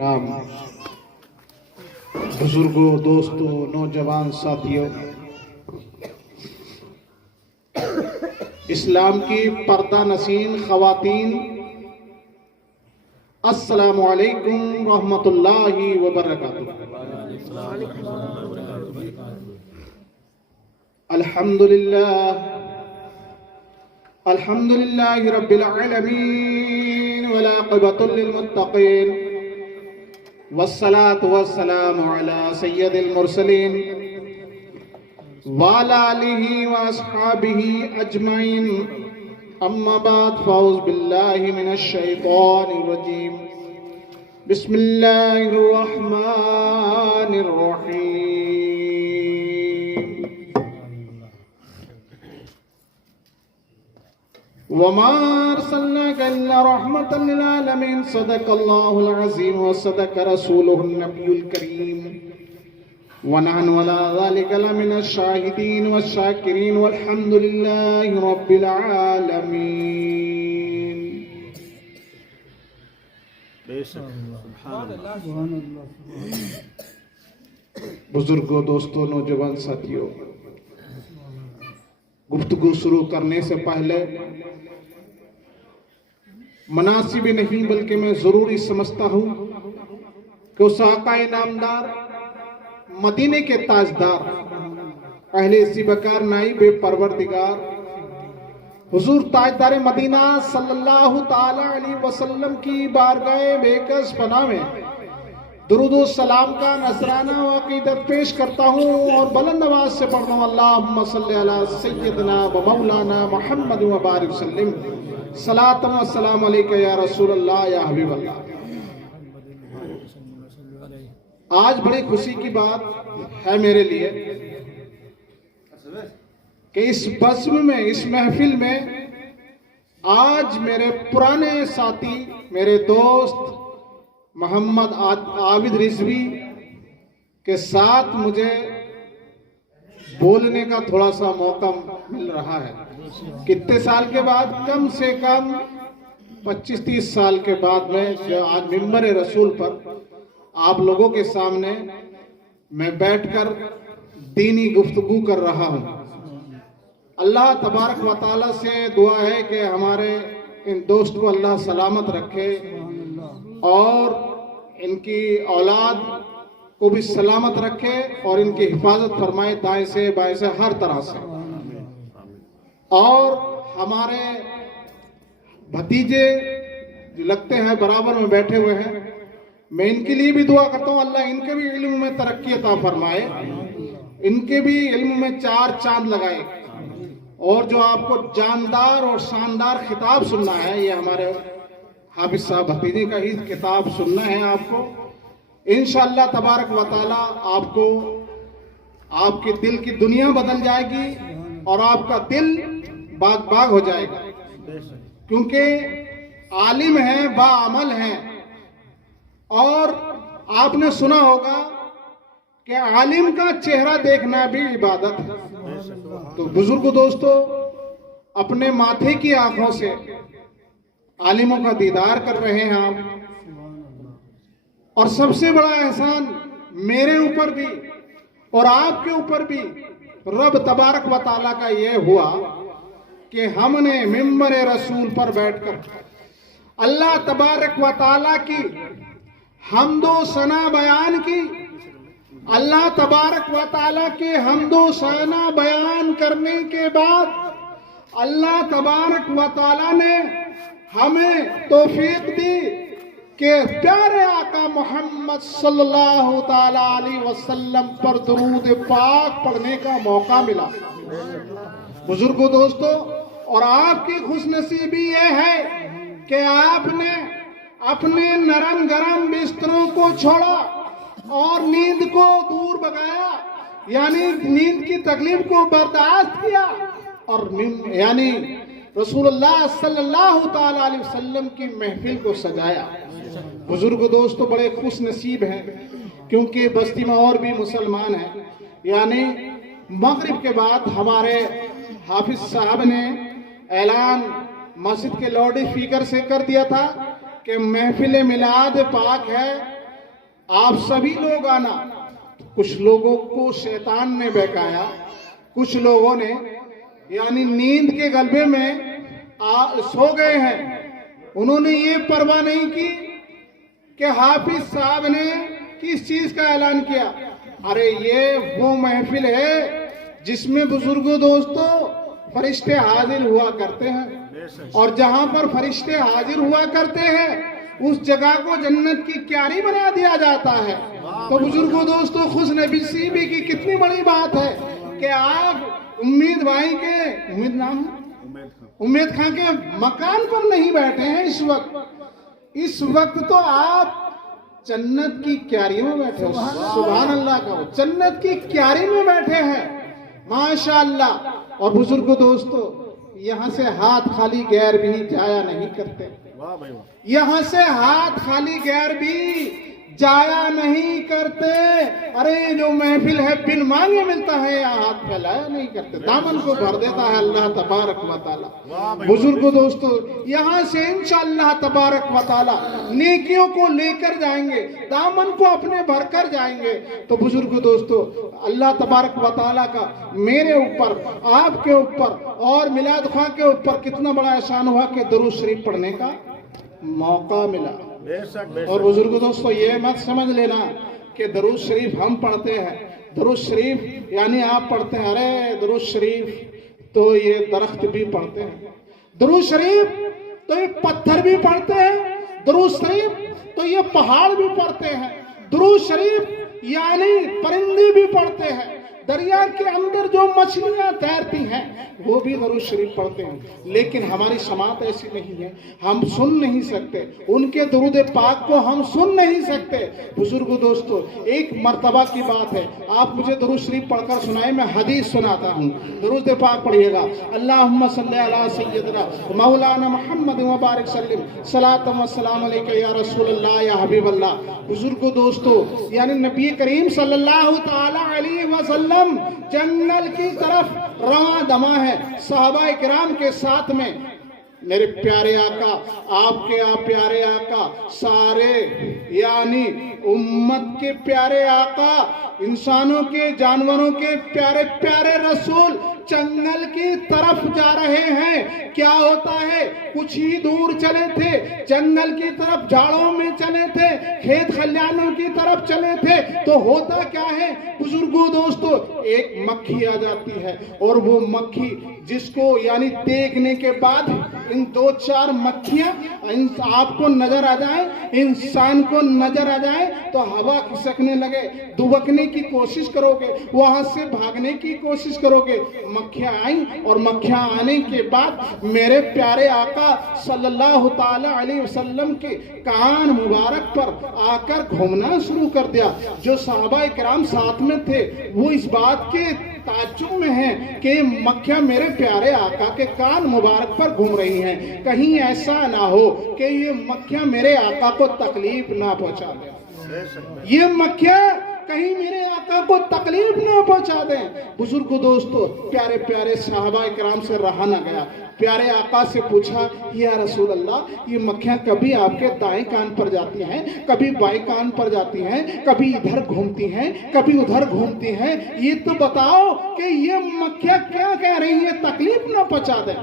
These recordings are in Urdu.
رام بزرگوں، دوستوں، نوجوان ساتھیوں، اسلام کی پردہ نشین خواتین، السلام علیکم ورحمۃ اللہ وبرکاتہ۔ الحمدللہ رب العالمین والعاقبۃ للمتقین والصلاة والسلام على سید المرسلین وعلى آلہ واصحابہ اجمعین، اما بعد فاعوذ باللہ من الشیطان الرجیم، بسم اللہ الرحمن الرحیم۔ وما ارسلناك الا رحمة للعالمين، صدق الله العظيم وصدق رسوله النبي الكريم، ونحن على ذلك لمن الشاهدين والشاكرين، والحمد لله رب العالمين۔ بزرگوں، دوستوں، نوجوان ساتھیوں، گفتگو شروع کرنے سے پہلے مناسب نہیں بلکہ میں ضروری سمجھتا ہوں کہ اس آقا نامدار، مدینے کے تاجدار، اہل ذبکار نائب پروردگار، حضور تاجدار مدینہ صلی اللہ تعالی علیہ وسلم کی بارگاہ بیکس پناہ میں درود و سلام کا نذرانہ و عقیدت پیش کرتا ہوں اور بلند آواز سے پڑھتا ہوں، اللہم صلی علی سیدنا و مولانا محمد و بارک وسلم، صلاۃ و سلام علیکہ یا رسول اللہ یا حبیب اللہ۔ آج بڑی خوشی کی بات ہے میرے لیے کہ اس بزم میں، اس محفل میں آج میرے پرانے ساتھی، میرے دوست محمد عابد رضوی کے ساتھ مجھے بولنے کا تھوڑا سا موقع مل رہا ہے۔ کتنے سال کے بعد؟ کم سے کم 25-30 سال کے بعد میں جو آج ممبر رسول پر آپ لوگوں کے سامنے میں بیٹھ کر دینی گفتگو کر رہا ہوں۔ اللہ تبارک و تعالیٰ سے دعا ہے کہ ہمارے ان دوست کو اللہ سلامت رکھے اور ان کی اولاد کو بھی سلامت رکھے اور ان کی حفاظت فرمائے دائیں سے بائیں سے ہر طرح سے۔ اور ہمارے بھتیجے جو لگتے ہیں برابر میں بیٹھے ہوئے ہیں، میں ان کے لیے بھی دعا کرتا ہوں، اللہ ان کے بھی علم میں ترقی عطا فرمائے، ان کے بھی علم میں 4 چاند لگائے، اور جو آپ کو جاندار اور شاندار خطاب سننا ہے، یہ ہمارے حافظ صاحب بھتیجے کا ہی خطاب سننا ہے آپ کو، انشاءاللہ تبارک و تعالی آپ کو، آپ کے دل کی دنیا بدل جائے گی اور آپ کا دل باغ باغ ہو جائے گا، کیونکہ عالم ہیں، باعمل ہیں، اور آپ نے سنا ہوگا کہ عالم کا چہرہ دیکھنا بھی عبادت ہے۔ تو بزرگ دوستو، اپنے ماتھے کی آنکھوں سے عالموں کا دیدار کر رہے ہیں آپ، اور سب سے بڑا احسان میرے اوپر بھی اور آپ کے اوپر بھی رب تبارک و تعالیٰ کا یہ ہوا کہ ہم نے ممبر رسول پر بیٹھ کر اللہ تبارک و تعالیٰ کی حمد و ثنا بیان کی۔ اللہ تبارک و تعالیٰ کی حمد و ثنا بیان کرنے کے بعد اللہ تبارک و تعالیٰ نے ہمیں توفیق دی کہ پیارے آقا محمد صلی اللہ تعالیٰ علیہ وسلم پر درود پاک پڑھنے کا موقع ملا۔ بزرگوں، دوستو، اور آپ کی خوش نصیبی یہ ہے کہ آپ نے اپنے نرم گرم بستروں کو چھوڑا اور نیند کو دور بھگایا، یعنی نیند کی تکلیف کو برداشت کیا، اور یعنی رسول اللہ صلی اللہ تعالیٰ علیہ وسلم کی محفل کو سجایا۔ بزرگ دوستو، بڑے خوش نصیب ہیں، کیونکہ بستی میں اور بھی مسلمان ہیں۔ یعنی مغرب کے بعد ہمارے حافظ صاحب نے اعلان مسجد کے لاؤڈ اسپیکر سے کر دیا تھا کہ محفل میلاد پاک ہے، آپ سبھی لوگ آنا. کچھ لوگوں کو شیطان نے بہکایا, کچھ لوگوں نے یعنی نیند کے غلبے میں سو گئے ہیں. انہوں نے یہ پرواہ نہیں کی کہ حافظ صاحب نے کس چیز کا اعلان کیا. ارے یہ وہ محفل ہے جس میں بزرگوں دوستو فرشتے حاضر ہوا کرتے ہیں, اور جہاں پر فرشتے حاضر ہوا کرتے ہیں اس جگہ کو جنت کی کیاری بنا دیا جاتا ہے. تو بزرگوں دوستو خوش نصیبی کی کتنی بڑی بات ہے کہ آپ امید بھائی کے امید خان کے مکان پر نہیں بیٹھے ہیں اس وقت تو آپ جنت کی کیاری میں بیٹھے ہیں. سبحان اللہ کہو, جنت کی کیاری میں بیٹھے ہیں ماشاءاللہ. اور بزرگوں دوستو یہاں سے ہاتھ خالی غیر بھی جایا نہیں کرتے, یہاں سے ہاتھ خالی غیر بھی جایا نہیں کرتے. ارے جو محفل ہے بن مانگے ملتا ہے, یا ہاتھ پھیلایا نہیں کرتے, دامن کو بھر دیتا ہے اللہ تبارک و تعالی. بزرگوں دوستو یہاں سے انشاءاللہ تبارک و تعالی نیکیوں کو لے کر جائیں گے, دامن کو اپنے بھر کر جائیں گے. تو بزرگوں دوستو اللہ تبارک و تعالی کا میرے اوپر, آپ کے اوپر اور میلاد خواہ کے اوپر کتنا بڑا احسان ہوا کہ درود شریف پڑھنے کا موقع ملا. اور بزرگوں دوستو یہ مت سمجھ لینا کہ درود شریف ہم پڑھتے ہیں, درود شریف یعنی آپ پڑھتے ہیں. ارے درود شریف تو یہ درخت بھی پڑھتے ہیں, درود شریف تو یہ پتھر بھی پڑھتے ہیں, درود شریف تو یہ پہاڑ بھی پڑھتے ہیں, درود شریف یعنی پرندے بھی پڑھتے ہیں, دریا کے اندر جو مچھلیاں تیرتی ہیں وہ بھی درود شریف پڑھتے ہیں. لیکن ہماری سماعت ایسی نہیں ہے, ہم سن نہیں سکتے ان کے درود پاک کو, ہم سن نہیں سکتے. بزرگوں دوستو ایک مرتبہ کی بات ہے, آپ مجھے درود شریف پڑھ کر سنائیں, میں حدیث سناتا ہوں. درود پاک پڑھیے گا. اللہم صلی علی سیدنا مولانا محمد وبارک سلم صلاۃ و سلام علیک یا رسول اللہ یا حبیب اللہ. بزرگوں دوستو یعنی نبی کریم صلی اللہ تعالی علیہ وسلم جنگل کی طرف رواں دما ہے صحابہ کرام کے ساتھ میں. میرے پیارے آقا, آپ کے پیارے آقا, سارے یعنی امت کے پیارے آقا, انسانوں کے جانوروں کے پیارے پیارے رسول جنگل کی طرف جا رہے ہیں. کیا ہوتا ہے, کچھ ہی دور چلے تھے, جنگل کی طرف جھاڑوں میں چلے تھے, کھیت خلیانوں کی طرف چلے تھے, تو ہوتا کیا ہے بزرگوں دوستو, ایک مکھی آ جاتی ہے, اور وہ مکھی جس کو یعنی دیکھنے کے بعد ان دو چار مکھیاں آپ کو نظر آ جائیں, انسان کو نظر آ جائیں, تو ہوا کھسکنے لگے, دبکنے کی کوشش کرو گے, وہاں سے بھاگنے کی کوشش کرو گے. مکھیاں آئیں, اور مکھیاں آنے کے بعد میرے پیارے آقا صلی اللہ تعالی علیہ وسلم کے کان مبارک پر آ کر گھومنا شروع کر دیا. جو صحابہ کرام ساتھ میں تھے وہ اس بات کے تعجب میں ہیں کہ مکھیاں میرے پیارے آقا کے کان مبارک پر گھوم رہی ہیں, کہیں ایسا نہ ہو کہ یہ مکھیاں میرے آقا کو تکلیف نہ پہنچا دیں, یہ مکھیاں کہیں میرے آقا کو تکلیف نہ پہنچا دیں. بزرگوں دوستو پیارے پیارے صحابہ کرام سے رہا نہ گیا, پیارے آقا سے پوچھا یا رسول اللہ یہ مکھیاں کبھی آپ کے دائیں کان پر جاتی ہیں, کبھی بائیں کان پر جاتی ہیں, کبھی ادھر گھومتی ہیں, کبھی ادھر گھومتی ہیں, یہ تو بتاؤ کہ یہ مکھیاں کیا کہہ رہی ہیں, تکلیف نہ پہنچا دیں.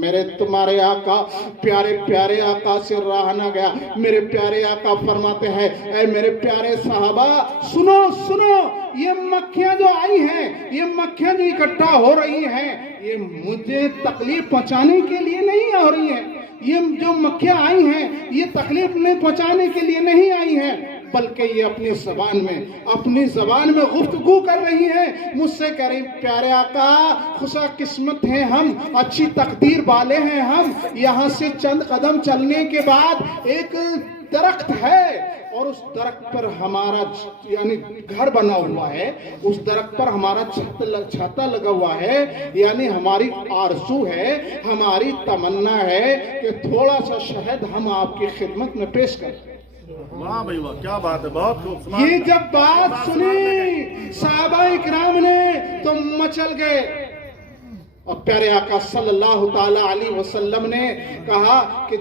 میرے تمہارے آقا پیارے پیارے آقا سے رہا نہ گیا. میرے پیارے آقا فرماتے ہیں اے میرے پیارے صحابہ سنو سنو, یہ مکھیاں جو آئی ہیں, یہ مکھیاں جو اکٹھا ہو رہی ہیں, یہ مجھے تکلیف پہنچانے کے لیے نہیں آ رہی ہیں. یہ جو مکھیاں آئی ہیں یہ تکلیف نہیں پہنچانے کے لیے نہیں آئی ہیں, بلکہ یہ اپنی زبان میں گفتگو کر رہی ہیں, مجھ سے کہہ رہی پیارے آقا خوشا قسمت ہیں ہم, اچھی تقدیر والے ہیں ہم. یہاں سے چند قدم چلنے کے بعد ایک درخت ہے, اور اس درخت پر ہمارا یعنی گھر بنا ہوا ہے, اس درخت پر ہمارا چھاتا لگا ہوا ہے, یعنی ہماری آرزو ہے, ہماری تمنا ہے کہ تھوڑا سا شہد ہم آپ کی خدمت میں پیش کریں. واہ بھائی واہ, کیا بات ہے, بہت خوب. یہ جب بات سنی صحابہ اکرام نے تو مچل گئے, اور پیارے آقا صلی اللہ تعالی علیہ وسلم نے کہا کہ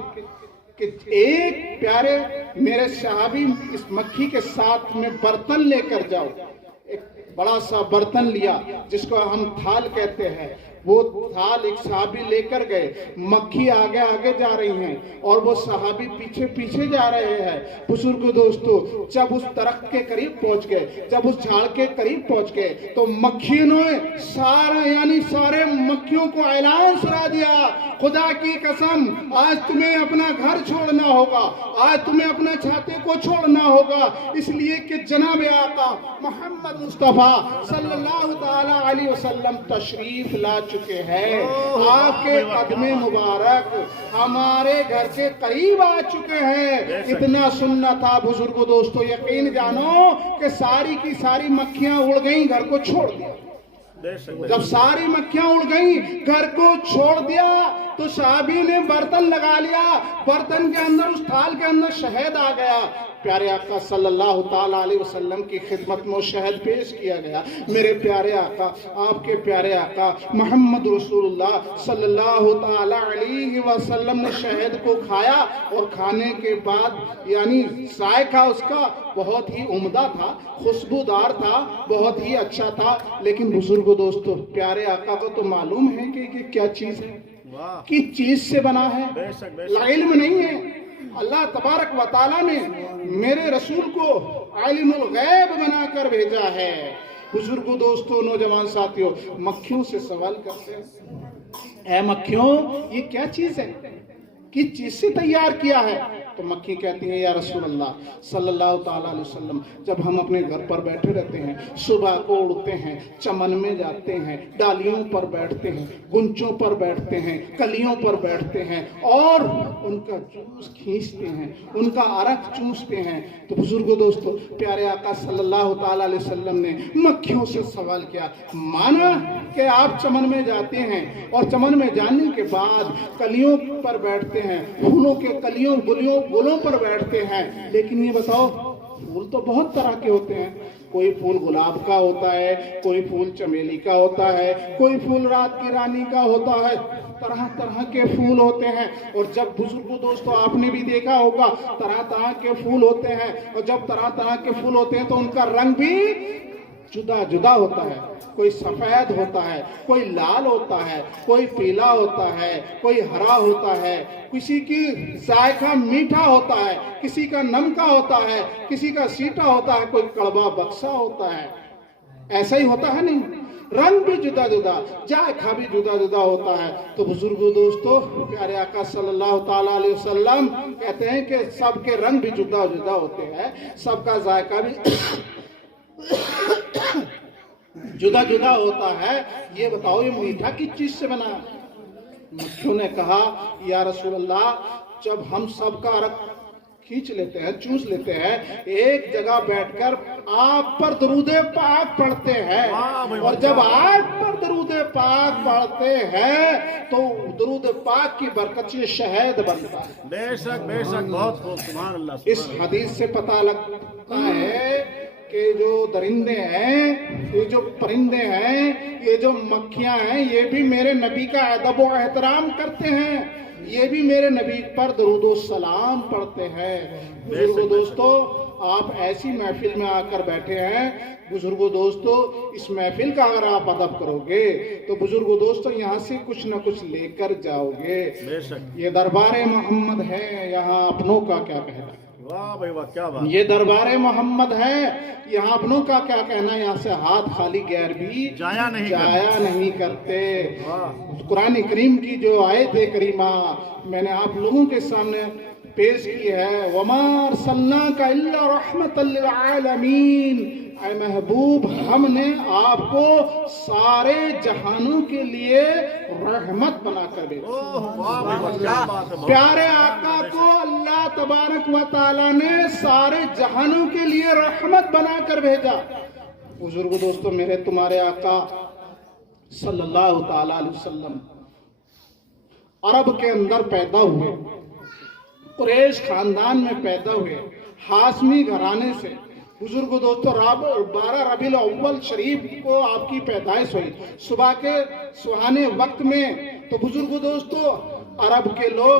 ایک پیارے میرے صحابی اس مکھی کے ساتھ میں برتن لے کر جاؤ. ایک بڑا سا برتن لیا جس کو ہم تھال کہتے ہیں. وہ تھال ایک صحابی لے کر گئے. مکھی آگے آگے جا رہی ہیں اور وہ صحابی پیچھے پیچھے جا رہے ہیں. بزرگ دوستو جب اس درخت کے قریب پہنچ گئے, جب اس جھاڑ کے قریب پہنچ گئے تو مکھیوں نے سارے مکھیوں کو اعلان سنا دیا, خدا کی قسم آج تمہیں اپنا گھر چھوڑنا ہوگا, آج تمہیں اپنے چھاتے کو چھوڑنا ہوگا, اس لیے کہ جناب آقا محمد مصطفیٰ صلی اللہ تعالی علیہ وسلم تشریف لا چکے ہیں. آپ کے قدم مبارک ہمارے گھر کے قریب آ چکے ہیں. اتنا سننا تھا بزرگو دوستو, یقین جانو کہ ساری کی ساری مکھیاں اڑ گئیں, گھر کو چھوڑ دیا. جب ساری مکھیاں اڑ گئیں, گھر کو چھوڑ دیا, تو صحابی نے برتن لگا لیا. برتن کے اندر, اس تھال کے اندر شہد آ گیا. پیارے آقا صلی اللہ تعالیٰ علیہ وسلم کی خدمت میں شہد پیش کیا گیا. میرے پیارے آقا, آپ کے پیارے آقا محمد رسول اللہ صلی اللہ تعالیٰ علیہ وسلم نے شہد کو کھایا, اور کھانے کے بعد یعنی ذائقہ اس کا بہت ہی عمدہ تھا, خوشبودار تھا, بہت ہی اچھا تھا. لیکن بزرگو دوستو پیارے آقا کو تو معلوم ہے کہ کیا چیز ہے, کس چیز سے بنا ہے, علم نہیں ہے. اللہ تبارک و تعالیٰ نے میرے رسول کو عالم الغیب بنا کر بھیجا ہے. بزرگو دوستو, نوجوان ساتھیوں, مکھیوں سے سوال کرتے ہیں, اے مکھیوں یہ کیا چیز ہے, کس چیز سے تیار کیا ہے؟ تو مکھی کہتی ہیں یا رسول اللہ صلی اللہ تعالیٰ علیہ وسلم, جب ہم اپنے گھر پر بیٹھے رہتے ہیں, صبح کو اڑتے ہیں, چمن میں جاتے ہیں, ڈالیوں پر بیٹھتے ہیں, گنچوں پر بیٹھتے ہیں, کلیوں پر بیٹھتے ہیں, اور ان کا جوس کھینچتے ہیں, ان کا عرق چوستے ہیں. تو بزرگو دوستو پیارے آقا صلی اللہ تعالیٰ علیہ وسلم نے مکھیوں سے سوال کیا. مانا کہ آپ چمن میں جاتے ہیں, اور چمن میں جانے کے بعد کلیوں پر بیٹھتے ہیں, پھولوں کے کلیوں گلوں پر بیٹھتے ہیں, لیکن یہ بتاؤ پھول تو بہت طرح کے ہوتے ہیں. کوئی پھول گلاب کا ہوتا ہے, کوئی پھول چمیلی کا ہوتا ہے, کوئی پھول رات کی رانی کا ہوتا ہے, طرح طرح کے پھول ہوتے ہیں. اور جب بزرگو دوستو آپ نے بھی دیکھا ہوگا طرح طرح کے پھول ہوتے ہیں, اور جب طرح طرح کے پھول ہوتے ہیں تو ان کا رنگ بھی جدا جدا ہوتا ہے. کوئی سفید ہوتا ہے, کوئی لال ہوتا ہے, کوئی پیلا ہوتا ہے, کوئی ہرا ہوتا ہے, کسی کی ذائقہ میٹھا ہوتا ہے, کسی کا نمکا ہوتا ہے, کسی کا سیٹا ہوتا ہے, کوئی کڑوا بکسا ہوتا ہے. ایسا ہی ہوتا ہے نہیں, رنگ بھی جدا جدا, ذائقہ بھی جدا جدا ہوتا ہے. تو بزرگو دوستو پیارے آقا صلی اللہ تعالیٰ علیہ وسلم کہتے ہیں کہ سب کے رنگ بھی جدا جدا ہوتے ہیں, سب کا ذائقہ بھی جدا جدا ہوتا ہے. یہ بتاؤ یہ میٹھا کس چیز سے بنا ہے؟ مکھیوں نے کہا یا رسول اللہ, جب ہم سب کا عرق کھینچ لیتے ہیں, چوس لیتے ہیں, ایک جگہ بیٹھ کر آپ پر درود پاک پڑھتے ہیں, اور جب آپ پر درود پاک پڑھتے ہیں تو درود پاک کی برکت سے شہد بنتا ہے. بے شک بہت خوب, سبحان اللہ. اس حدیث سے پتہ لگتا ہے کہ جو درندے ہیں, یہ جو پرندے ہیں, یہ جو مکھیاں ہیں, یہ بھی میرے نبی کا ادب و احترام کرتے ہیں, یہ بھی میرے نبی پر درود و سلام پڑھتے ہیں. بزرگو دوستو آپ ایسی محفل میں آ کر بیٹھے ہیں, بزرگو دوستو اس محفل کا اگر آپ ادب کرو گے تو بزرگو دوستو یہاں سے کچھ نہ کچھ لے کر جاؤ گے. یہ دربار محمد ہے, یہاں اپنوں کا کیا کہنا ہے؟ واہ بھائی واہ, کیا بات. یہ دربار محمد ہے, یہاں اپنوں کا کیا کہنا ہے؟ یہاں سے ہاتھ خالی غیر بھی جایا نہیں کرتے. قرآن کریم کی جو آیت کریمہ میں نے آپ لوگوں کے سامنے پیش کی ہے, وَمَا أَرْسَلْنَاكَ إِلَّا رَحْمَةً لِلْعَالَمِينَ, اے محبوب ہم نے آپ کو سارے جہانوں کے لیے رحمت بنا کر بھیجا. پیارے آقا کو اللہ تبارک و تعالیٰ نے سارے جہانوں کے لیے رحمت بنا کر بھیجا. بزرگو دوستو میرے تمہارے آقا صلی اللہ تعالیٰ علیہ وسلم عرب کے اندر پیدا ہوئے, قریش خاندان میں پیدا ہوئے, ہاشمی گھرانے سے. بزرگو دوستو 12 ربیع الاول شریف کو آپ کی پیدائش ہوئی, صبح کے سہانے وقت میں. تو بزرگو دوستو عرب کے لوگ